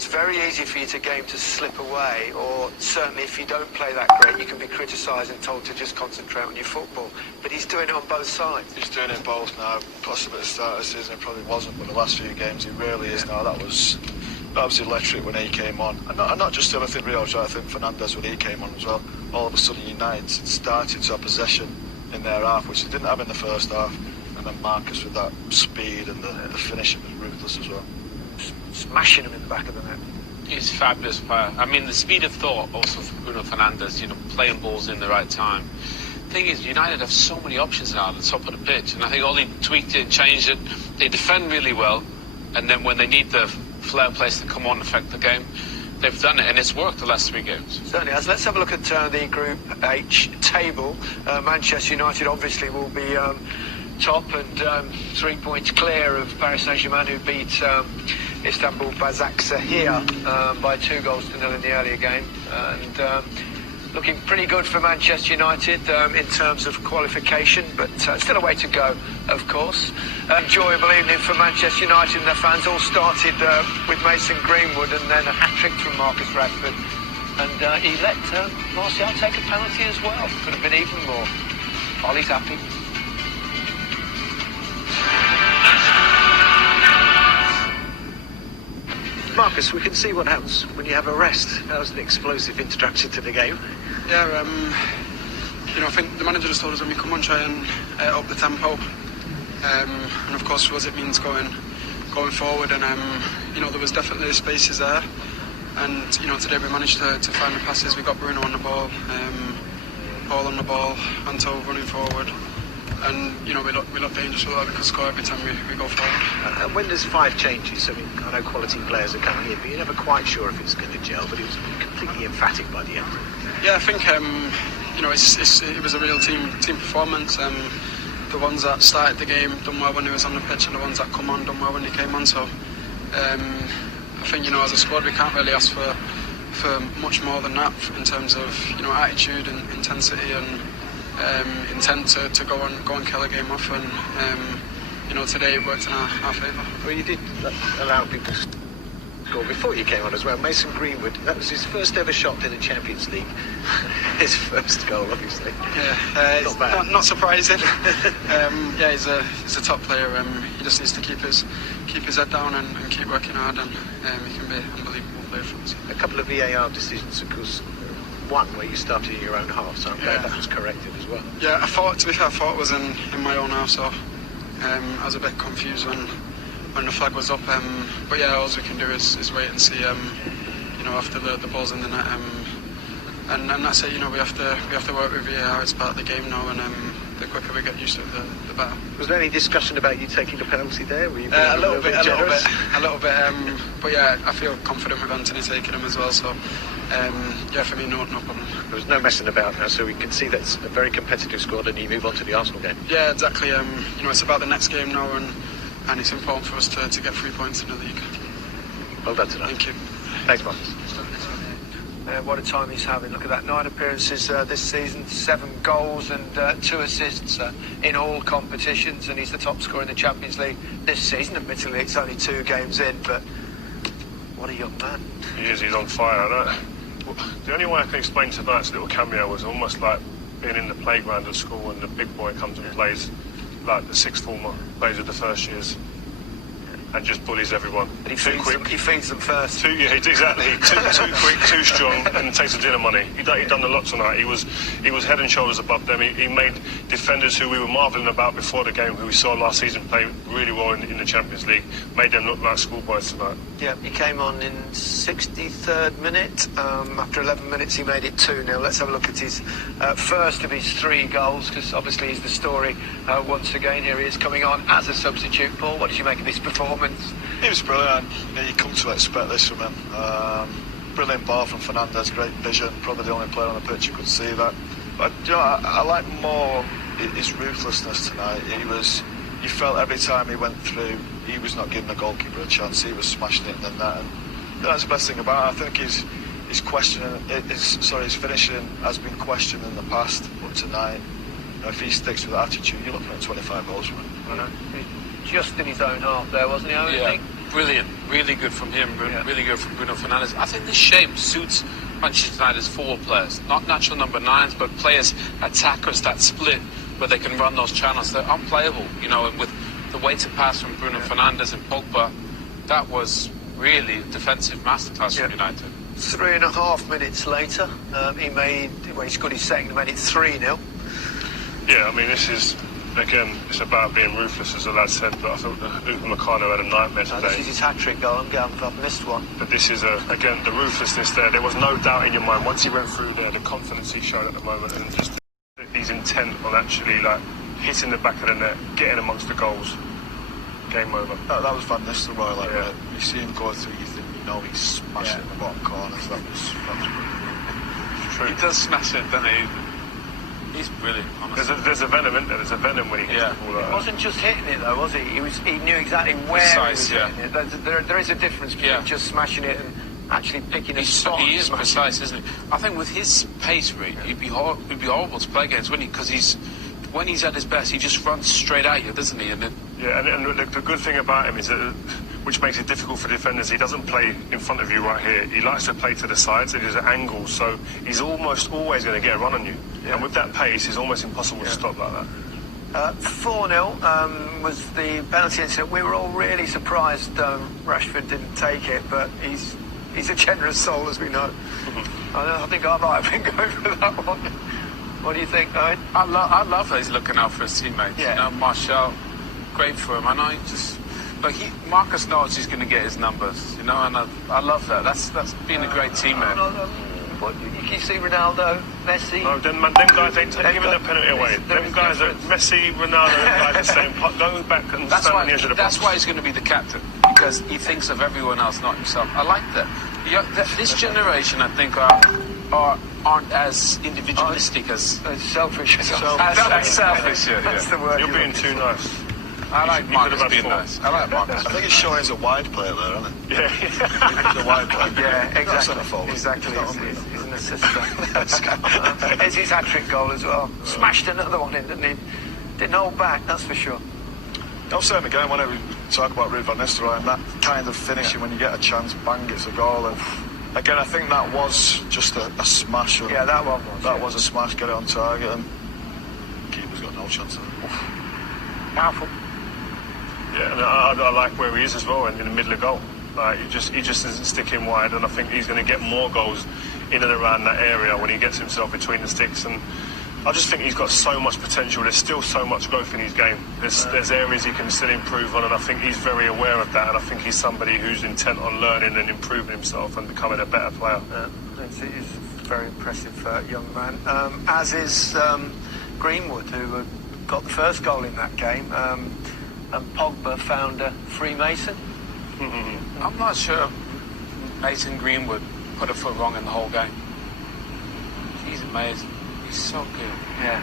it's very easy for you to slip away, or certainly if you don't play that great, you can be criticised and told to just concentrate on your football. But he's doing it on both sides. He's doing it both now. Possibly at the start of the season it probably wasn't, but the last few games he really is now. That was electric when he came on. And not just him, I think Rio, I think Fernandez when he came on as well. All of a sudden United started to have possession in their half, which they didn't have in the first half. And then Marcus with that speed and the finishing was ruthless as well. Smashing him in the back of the net. He's a fabulous player. I mean, the speed of thought also for Bruno Fernandes, playing balls in the right time. The thing is, United have so many options now at the top of the pitch, and I think Ollie tweaked it, changed it. They defend really well, and then when they need the flair players to come on and affect the game, they've done it, and it's worked the last 3 games. Certainly has. Let's have a look at the Group H table. Manchester United obviously will be top and 3 points clear of Paris Saint-Germain, who beat Istanbul Basaksehir by 2-0 in the earlier game. And looking pretty good for Manchester United in terms of qualification, but still a way to go, of course. Enjoyable evening for Manchester United and their fans. All started with Mason Greenwood and then a hat-trick from Marcus Rashford. And he let Martial take a penalty as well. Could have been even more. Ollie's happy. Marcus, we can see what happens when you have a rest. That was an explosive introduction to the game. Yeah, I think the manager just told us when we come on, try and up the tempo. And of course, for us, it means going forward. And there was definitely spaces there. And today we managed to find the passes. We got Bruno on the ball, Paul on the ball, Anto running forward. And we look dangerous. We could score every time we go forward. And when there's 5 changes, I mean, I know quality players are coming in, but you're never quite sure if it's going to gel. But it was completely emphatic by the end. Yeah, I think it was a real team performance. The ones that started the game done well when he was on the pitch, and the ones that come on done well when he came on. So I think as a squad we can't really ask for much more than that in terms of attitude and intensity and intent to go and kill a game off, and today it worked in our favour. Well, you did allow people to score before you came on as well. Mason Greenwood, that was his first ever shot in the Champions League. His first goal, obviously. Yeah, not surprising. Yeah, he's a top player. He just needs to keep his head down and keep working hard, and he can be an unbelievable player for us. A couple of VAR decisions, of course. One where you started in your own half, so I'm glad that was corrected as well. Yeah, I thought it was in my own half, so I was a bit confused when the flag was up. But yeah, all we can do is wait and see. After the ball's in the net, and that's it. We have to work with VAR. It's part of the game now, and the quicker we get used to it, the better. Was there any discussion about you taking the penalty there? Were you a little bit. But yeah, I feel confident with Anthony taking him as well. So. Yeah, for me, no problem. There was no messing about now, so we can see that's a very competitive squad, and you move on to the Arsenal game. Yeah, exactly. It's about the next game now, and it's important for us to get 3 points in the league. Well done tonight. Thank you. Thanks, Marcus. What a time he's having. Look at that, 9 appearances this season, 7 goals and 2 assists in all competitions, and he's the top scorer in the Champions League this season. Admittedly, it's only 2 games in, but what a young man. He is, he's on fire, I know. The only way I can explain tonight's little cameo was almost like being in the playground at school and the big boy comes and plays like the 6th former, plays with the first years and just bullies everyone. He feeds them first. Exactly. Too quick, too strong, and takes the dinner money. He done a lot tonight. He was head and shoulders above them. He made defenders who we were marvelling about before the game, who we saw last season play really well in the Champions League, made them look like schoolboys tonight. Yeah, he came on in 63rd minute. After 11 minutes, he made it 2-0. Let's have a look at his first of his 3 goals, because obviously he's the story once again. Here he is coming on as a substitute. Paul, what did you make of this performance? He was brilliant. You come to expect this from him. Brilliant ball from Fernandez, great vision. Probably the only player on the pitch who could see that. But I like more his ruthlessness tonight. You felt every time he went through, he was not giving the goalkeeper a chance. He was smashing it in the net. And that's the best thing about it. I think his finishing has been questioned in the past, but tonight, if he sticks with that attitude, you're looking at 25 goals from him. I know. Just in his own half there, wasn't he? I think. brilliant, really good from him, really good from Bruno Fernandes. I think this shape suits Manchester United's forward players, not natural number 9s, but players, attackers that split where they can run those channels. They're unplayable, you know, and with the way to pass from Bruno Fernandes and Pogba, that was really a defensive masterclass from United. 3.5 minutes later, he scored his second and made it 3-0. Yeah, I mean, this is, again, it's about being ruthless, as the lad said, but I thought Upamecano had a nightmare today. This is his hat-trick goal. I'm going, I've missed one. But this is, again, the ruthlessness there. There was no doubt in your mind, once he went through there, the confidence he showed at the moment, and just his intent on actually, like, hitting the back of the net, getting amongst the goals. Game over. That was Van Nistelrooy, like, you see him go through, you think, you know, he's smashing the bottom corners. That was true. He does smash it, doesn't he? He's brilliant, honestly. There's a venom, isn't there? There's a venom when he hits the ball like It wasn't just hitting it, though, was he? He knew exactly where he was hitting it. There is a difference between just smashing it and actually picking a spot. He is precise, isn't he? I think with his pace rate, he'd be horrible to play against, wouldn't he? Because when he's at his best, he just runs straight at you, doesn't he? And the good thing about him is that, which makes it difficult for defenders, he doesn't play in front of you right here. He likes to play to the sides, and he's at angles, so he's almost always going to get a run on you. Yeah. And with that pace, it's almost impossible to stop like that. 4-0 was the penalty incident. We were all really surprised Rashford didn't take it, but he's a generous soul, as we know. I think I might have been going for that one. What do you think, Owen? I love that he's looking out for his teammates. Yeah. You know, Martial, great for him. I know Marcus knows he's going to get his numbers, you know, and I love that. That's being a great teammate. What, you see Ronaldo, Messi? No, them guys ain't giving that penalty away. Them guys are Messi, Ronaldo, them guys are saying, go back and stand on the edge of the box. That's why he's going to be the captain, because he thinks of everyone else, not himself. I like that. This generation, I think, aren't as individualistic as selfish. Selfish, That's the word. You're being too nice. I like Marcus being nice. I like Marcus. I think he's showing he's a wide player there, isn't he? Yeah. He's a wide player. Yeah, exactly. Exactly. He's an assistant. It's his hat-trick goal as well. Smashed another one in, didn't he? Didn't hold back, that's for sure. I'll say him again, whenever we talk about Ruud van Nistelrooy and that kind of finishing when you get a chance, bang, it's a goal. And again, I think that was just a smash. Yeah, that one was. That was a smash, get it on target, and keeper's got no chance of it. Powerful. Yeah, and I like where he is as well, in the middle of goal. Like, he just isn't sticking wide, and I think he's going to get more goals in and around that area when he gets himself between the sticks. And I just think he's got so much potential. There's still so much growth in his game. There's areas he can still improve on, and I think he's very aware of that. And I think he's somebody who's intent on learning and improving himself and becoming a better player. He's a very impressive young man, as is Greenwood, who got the first goal in that game. And Pogba found a Freemason. I'm not sure Mason Greenwood put a foot wrong in the whole game. He's amazing. He's so good. Yeah,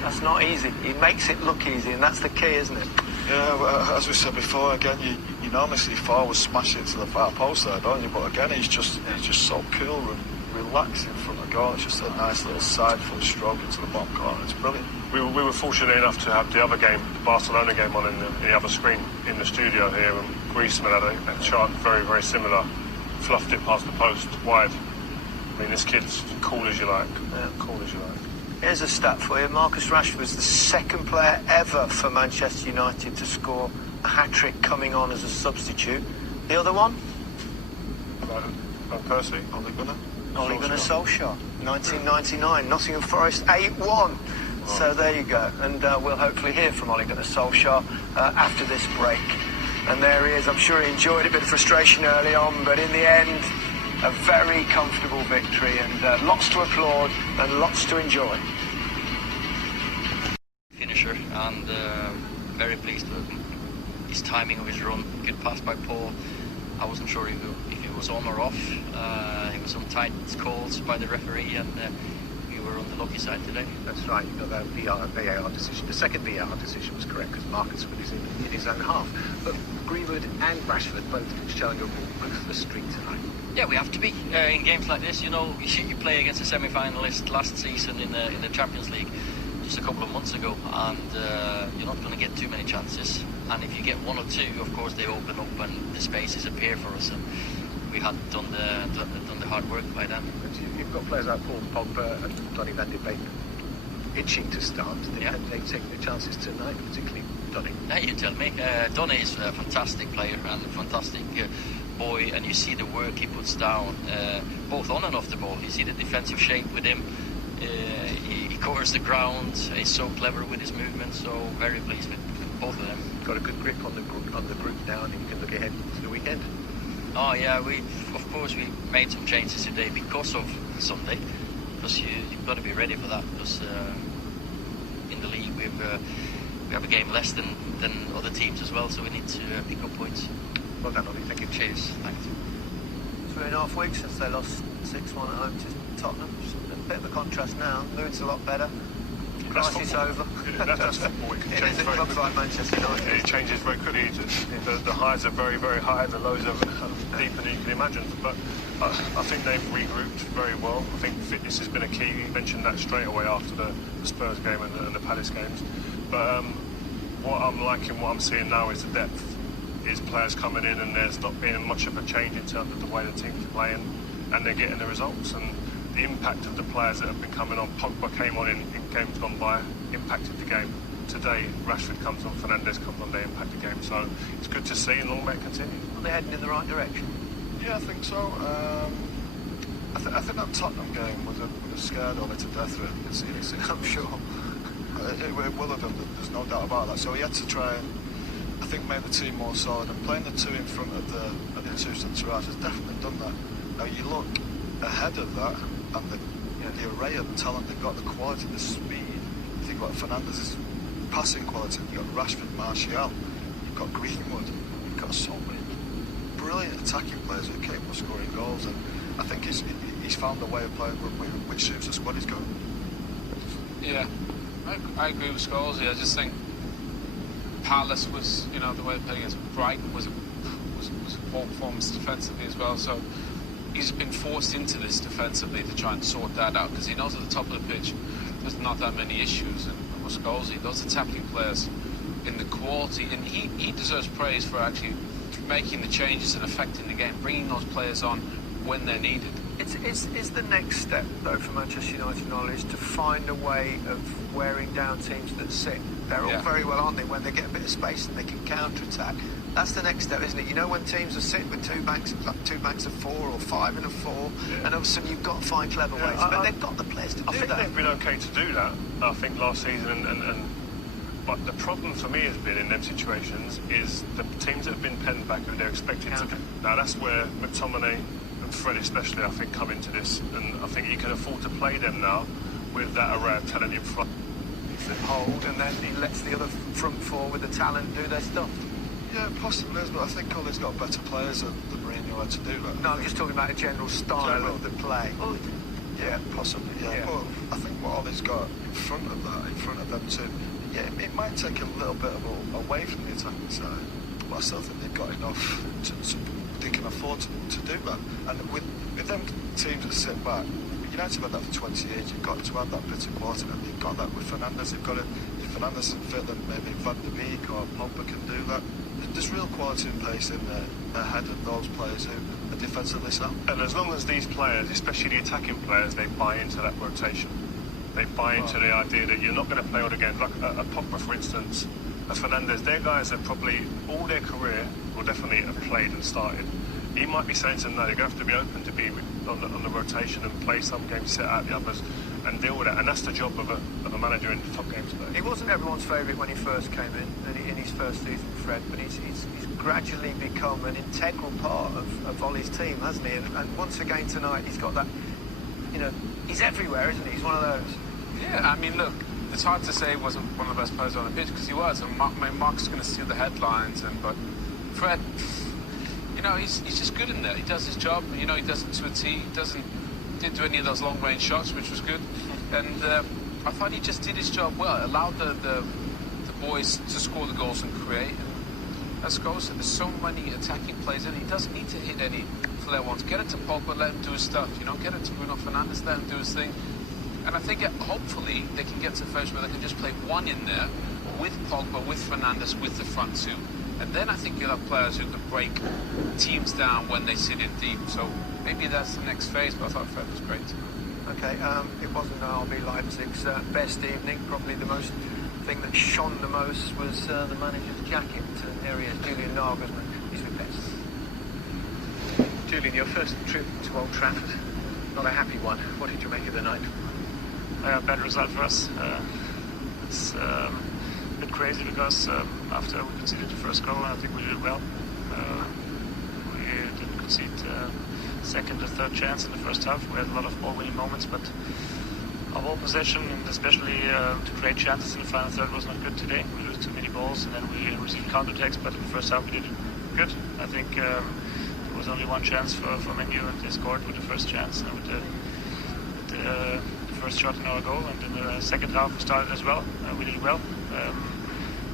that's not easy. He makes it look easy, and that's the key, isn't it? Yeah, well, as we said before, again, you normally see forwards smash it to the far post there, don't you? But again, he's just so cool and relaxing from the goal. It's just a nice little side foot stroke into the bottom corner. It's brilliant. We were fortunate enough to have the other game, the Barcelona game, on in the other screen in the studio here, and Griezmann had a chart very, very similar, fluffed it past the post, wide. I mean, this kid's cool as you like. Yeah, cool as you like. Here's a stat for you. Marcus Rashford was the second player ever for Manchester United to score a hat-trick coming on as a substitute. The other one? Van Persie. Ole Gunnar Solskjaer. 1999, Nottingham Forest 8-1. So there you go, and we'll hopefully hear from Ole Gunnar Solskjaer after this break. And there he is. I'm sure he enjoyed a bit of frustration early on, but in the end, a very comfortable victory, and lots to applaud and lots to enjoy. Finisher, and very pleased with his timing of his run. Good pass by Paul. I wasn't sure if it was on or off. It was on tight calls by the referee, and we were on the lucky side today. That's right, you got that VAR decision. The second VAR decision was correct because Marcus was in his own half. But Greenwood and Rashford both showing a ruthless streak tonight. Yeah, we have to be in games like this. You know, you play against a semi-finalist last season in the Champions League just a couple of months ago, and you're not going to get too many chances. And if you get one or two, of course, they open up and the spaces appear for us. And we had done the hard work by then. You've got players like Paul Pogba and Donny van de Beek itching to start. They take their chances tonight, particularly Donny. Yeah, you tell me. Donny is a fantastic player and a fantastic boy, and you see the work he puts down, both on and off the ball. You see the defensive shape with him. He covers the ground. He's so clever with his movement. So very pleased with both of them. Got a good grip on the group now, and you can look ahead to the weekend. Oh yeah, we made some changes today because of Sunday, because you've got to be ready for that. Because in the league we have a game less than other teams as well, so we need to pick up points. Well done, Ollie. Thank you. Cheers. Thanks. 3.5 weeks since they lost 6-1 at home to Tottenham. A bit of a contrast now. Mood's a lot better. Crisis over. That's football. It can change It is at very clubs quickly. like Manchester United. It changes very quickly. The highs are very, very high, the lows are deeper than you can imagine. But I think they've regrouped very well. I think fitness has been a key. You mentioned that straight away after the Spurs game and the Palace games. But what I'm liking, what I'm seeing now is the depth. Is players coming in and there's not being much of a change in terms of the way the team's playing, and they're getting the results. And the impact of the players that have been coming on. Pogba came on in games gone by, impacted the game. Today, Rashford comes on, Fernandez comes on, they impact the game. So it's good to see, and long may it continue. Are they heading in the right direction? Yeah, I think so. I think that Tottenham game would have scared Ole to death, really. I'm sure. It will have done, there's no doubt about that. So he had to try and, I think, make the team more solid, and playing the two in front of the two centre halves has definitely done that. Now you look ahead of that, and the array of talent they've got, the quality, the speed. You think about Fernandez's passing quality, you've got Rashford, Martial, you've got Greenwood, you've got so many brilliant attacking players who are capable of scoring goals, and I think he's found a way of playing which suits the squad he's got. Yeah, I agree with Scholes. I just think Palace was, the way they played against Brighton was a poor performance defensively as well. So he's been forced into this defensively to try and sort that out, because he knows at the top of the pitch there's not that many issues. And with Scholes, those attacking players in the quality, and he deserves praise for actually making the changes and affecting the game, bringing those players on when they're needed. Is the next step, though, for Manchester United knowledge to find a way of wearing down teams that sit? They're all very well, aren't they, when they get a bit of space and they can counter-attack. That's the next step, isn't it? When teams are sitting with two banks of 4 or 5 and a 4, and all of a sudden you've got to find clever ways. But they've got the players to do that. I think they've been okay to do that, I think, last season. But the problem for me has been in them situations is the teams that have been penned back who they're expected to. Now that's where McTominay and Fred especially, I think, come into this, and I think he can afford to play them now with that array of talent in front. Hold, and then he lets the other front four with the talent do their stuff. Yeah, possibly is, but I think Ole's got better players than Mourinho had to do that. No, I'm just talking about a general style of the play. Well, yeah, possibly, yeah. But I think what Ole's got in front of that, in front of them too, it might take a little bit away from the attacking side, but I still think they've got enough they can afford to do that. And with them teams that sit back, United have had that for 20 years. You've got to have that bit of quality, and you've got that with Fernandez. You've got it. If Fernandez isn't fit, then maybe Van de Beek or Pogba can do that. There's real quality and pace in there ahead of those players who are defensively sound. And as long as these players, especially the attacking players, they buy into that rotation. They buy into the idea that you're not going to play all the games. Like a Pogba, for instance, a Fernandez, their guys have probably all their career will definitely have played and started. He might be saying to them, no, you're going to have to be open to be on the rotation and play some games, sit out the others, and deal with it. And that's the job of a manager in the top games today. He wasn't everyone's favourite when he first came in his first season, Fred, but he's gradually become an integral part of Ole's team, hasn't he? And once again tonight, he's got that, he's everywhere, isn't he? He's one of those. Yeah, I mean, look, it's hard to say he wasn't one of the best players on the pitch, because he was. And Mark's going to steal the headlines, but Fred, he's just good in there. He does his job. He does it to a T. He didn't do any of those long-range shots, which was good. And I thought he just did his job well. Allowed the boys to score the goals and create. And as Scholes said, there's so many attacking plays, and he doesn't need to hit any flair ones. Get it to Pogba, let him do his stuff. Get it to Bruno Fernandes, let him do his thing. And I think hopefully they can get to a phase where they can just play one in there, with Pogba, with Fernandes, with the front two. And then I think you'll have players who can break teams down when they sit in deep. So maybe that's the next phase, but I thought Fred was great. Okay, it wasn't RB Leipzig's best evening. Probably the thing that shone the most was the manager's jacket. Here he is, Julian Nagelsmann. He's the best. Julian, your first trip to Old Trafford, not a happy one. What did you make of the night? Bad result for us. It's a bit crazy because after we conceded the first goal, I think we did well. We didn't concede second or third chance in the first half. We had a lot of ball-winning moments, but our ball possession and especially to create chances in the final third was not good today. We lose too many balls and then we received counter-attacks, but in the first half we did good. I think there was only one chance for Man U and they scored with the first chance and with the first shot in our goal, and in the second half we started as well. We did well.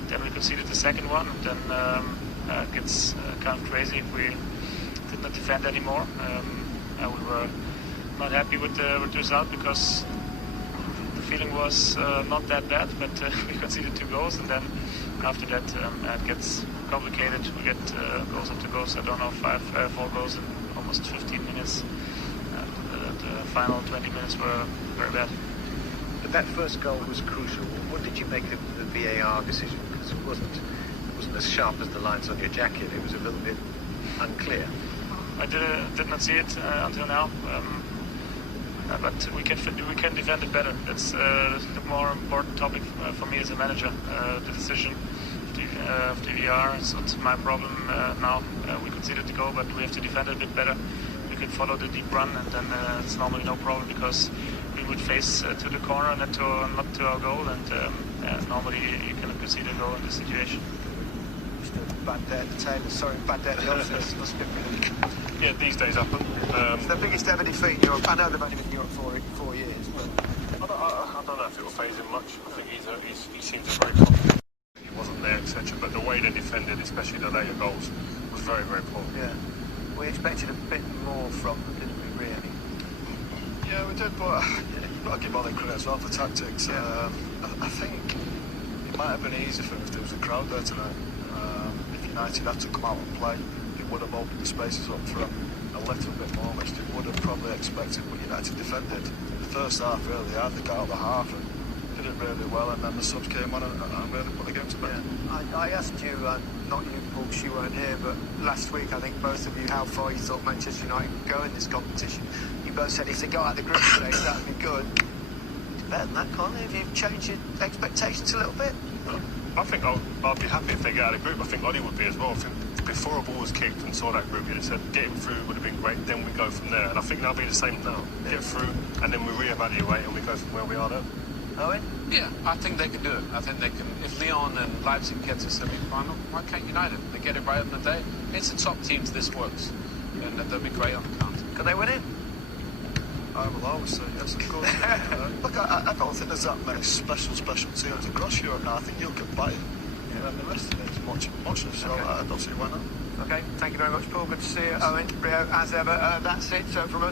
Then we conceded the second one, and then it gets kind of crazy if we did not defend anymore. We were not happy with the result because the feeling was not that bad, but we conceded 2 goals, and then after that it gets complicated. We get goals after goals. I don't know, 4 goals in almost 15 minutes. The final 20 minutes were very bad. But that first goal was crucial. What did you make of the VAR decision? Because it wasn't as sharp as the lines on your jacket. It was a little bit unclear. I did not see it until now, but we can defend it better. That's the more important topic for me as a manager. The decision of the VAR is not my problem now. We conceded the goal, but we have to defend it a bit better. We can follow the deep run, and then it's normally no problem because we would face to the corner, not to our goal, and normally you cannot concede a goal in this situation. Bad day at the table, sorry, bad day at the office. Must have been really good. Yeah, these days happen. It's the biggest ever defeat in Europe. I know they've only been in Europe for 4 years, but I don't know if it will phase him much. I think he seems very confident. He wasn't there, etc. But the way they defended, especially the later goals, was very, very poor. Yeah, we expected a bit more from them, didn't we? Really? Yeah, we did, but you've got to give all the credit as well for tactics. Yeah. I think it might have been easy for him if there was a crowd there tonight. If United had to come out and play, it would have opened the spaces up for him a little bit more, which they would have probably expected when United defended. In the first half, really hard, they got out of the half and did it really well, and then the subs came on and really put the game to bed. Yeah. I asked you, not you, Paul, because you weren't here, but last week I think both of you how far you thought Manchester United would go in this competition. You both said if they go out of the group stage, that would be good. It's better than that, Conor. Have you changed your expectations a little bit? I think I'd be happy if they get out of the group. I think Ollie would be as well. I think before a ball was kicked and saw that group, you'd have said getting through would have been great, then we go from there. And I think that'll be the same now. Yeah. Get through and then we reevaluate and we go from where we are now. Owen? Yeah, I think they can do it. I think they can. If Lyon and Leipzig get to semi-final, why can't United? They get it right on the day. It's the top teams this works. And they'll be great on the counter. Can they win it? I will always say yes, of course. Look, I don't think there's that many special teams across Europe now. I think you'll get by it. Yeah. And the rest of it is much so okay. I don't see why not. Okay, thank you very much, Paul. Good to see you. Owen, Rio, as ever. That's it. So from us.